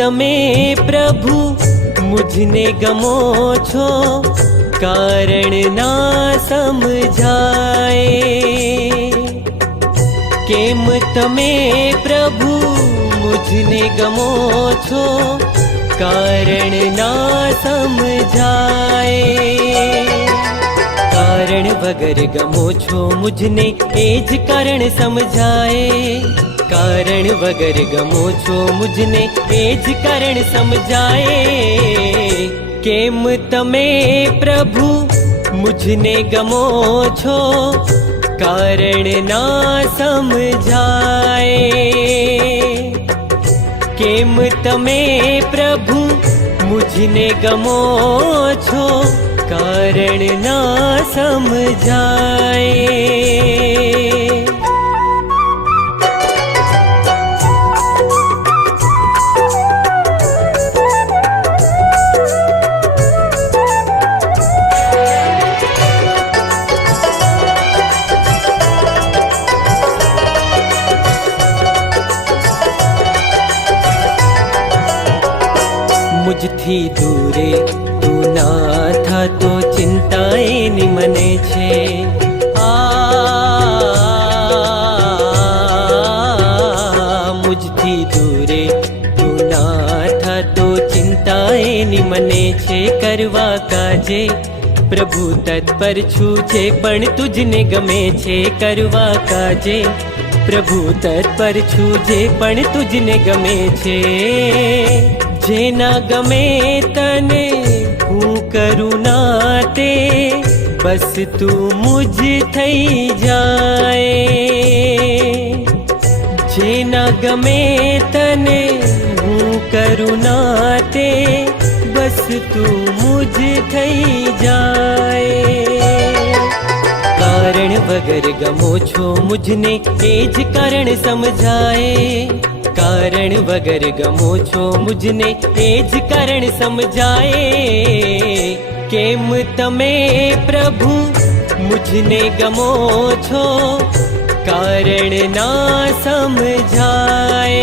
તમે પ્રભુ મુझने ગમો છો, કારણ ના સમજાય। કેમ તમે પ્રભુ મુझने ગમો છો, કારણ ના સમજાય। કારણ વગર ગમો છો મુझने એ જ કારણ સમજાય। કારણ વગર ગમો છો મુझने એ જ કારણ સમજાય। કેમ તમે પ્રભુ મુझने ગમો છો, કારણ ના સમજાય। કેમ તમે પ્રભુ મુझने ગમો છો, કારણ ના સમજાય। મુझથી દૂરે તું ના થા તો ચિંતાએ ની મને છે। મુझથી દૂરે તું ના થા તો ચિંતાએ ની મને છે। કરવા કાજે પ્રભુ તત્પર છું, જે પણ તુજને ગમે છે। કરવા કાજે પ્રભુ તત્પર છું, જે પણ તુજને ગમે છે। જેના ગમે તને હું કરું ના તે, બસ તું મુझ થઈ જાય। જેના ગમે તને હું કરું ના તે, બસ તું મુझ થઈ જાય। કારણ વગર ગમો છો મુझने એ જ કારણ સમજાય। કારણ વગર ગમો છો મુझने એ જ કારણ સમજાય। કેમ તમે પ્રભુ મુझने ગમો છો, કારણ ના સમજાય।